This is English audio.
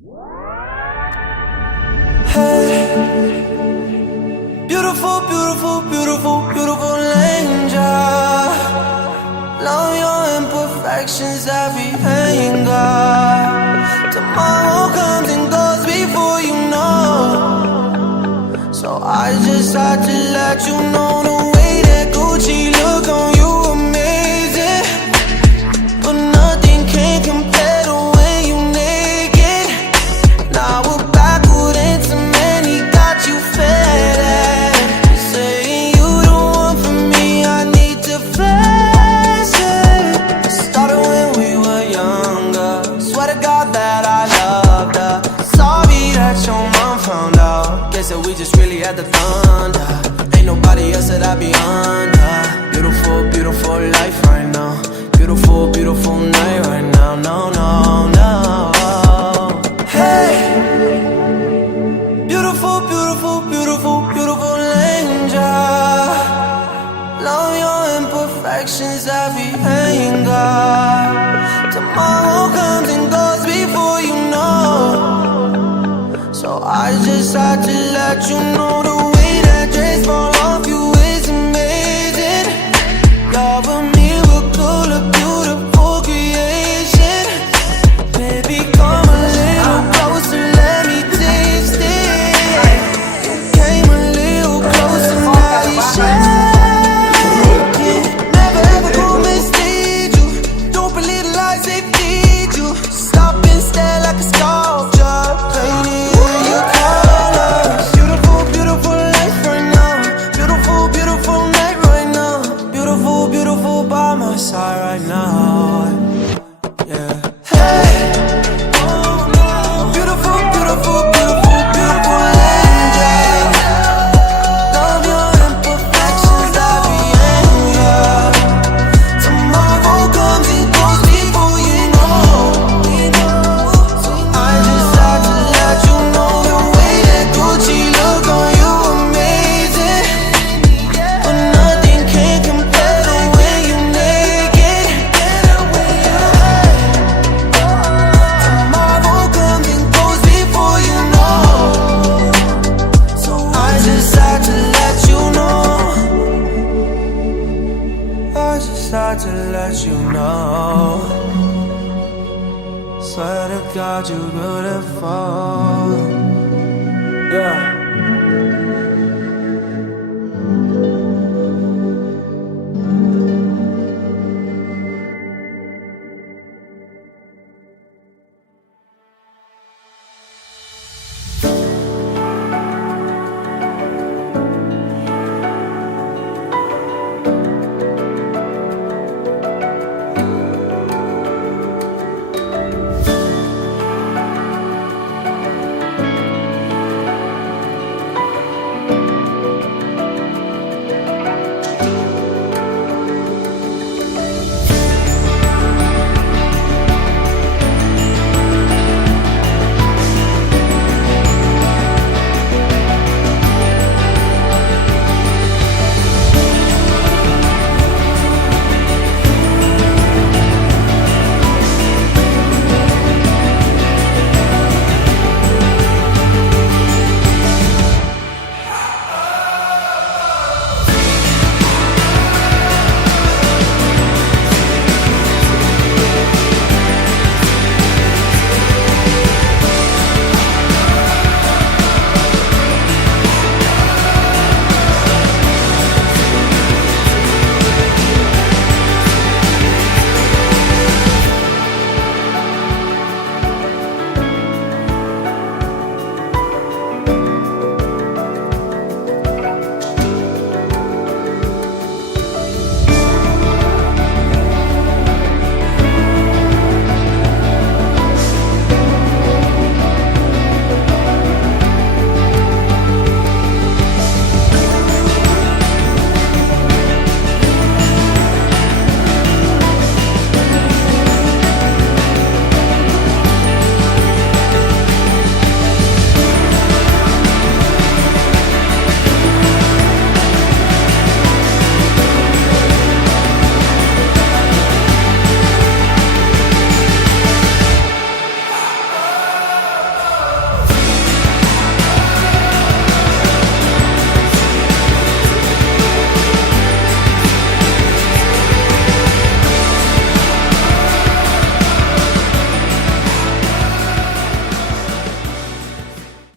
Hey, beautiful, beautiful, beautiful, beautiful angel. Love your imperfections, every anger. Tomorrow comes and goes before you know. So I just had to let you know the way that Gucci look on you amazing, but nothing can compare to when you naked. Now we're backward into man, he got you fed up. Saying you the one for me, I need to flex it. It started when we were younger. Swear to God that I loved her. Sorry that your mom found out. Guess that we just really had the thunder. Ain't nobody else that I be under. Beautiful, beautiful life right now. Beautiful, beautiful night right now. No, no, no. Hey, beautiful, beautiful, beautiful, beautiful angel. Love your imperfections, every anger. Tomorrow comes and goes before you know. So I just had to let you know the way that dress fall off you is amazing. You're a miracle, a beautiful creation. Baby, come a little closer, let me taste it. Came a little closer, now you shaking. Never ever gonna mislead you. Don't believe the lies they feed you. Stop and stare like a sculpture, painted in your colors. Beautiful, beautiful life right now. Beautiful, beautiful night right now. Beautiful, beautiful by my side right now. Yeah. Hey. Beautiful, beautiful, beautiful, beautiful angel. Love your imperfections, every anger. Tomorrow comes and goes before you know. So I just had to let you know the way that Gucci look on you amazing, but nothing can compare to when you naked. Tomorrow comes and goes before you know. So I just had to let you know. I just had to let you know. Swear to God, you're beautiful. Yeah.